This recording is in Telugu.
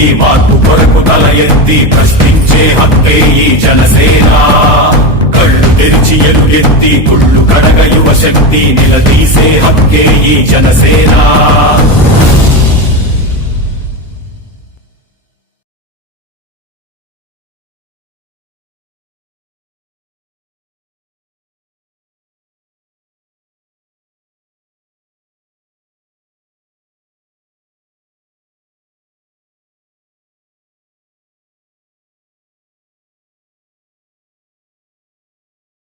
ఈ మార్పు కొరకు తల ఎత్తి ప్రశ్నించే హక్కే ఈ జనసేన. కళ్ళు తెరిచి ఎలుగెత్తి కుళ్ళు కడగ యువ శక్తి నిలదీసే హక్కే ఈ జనసేన.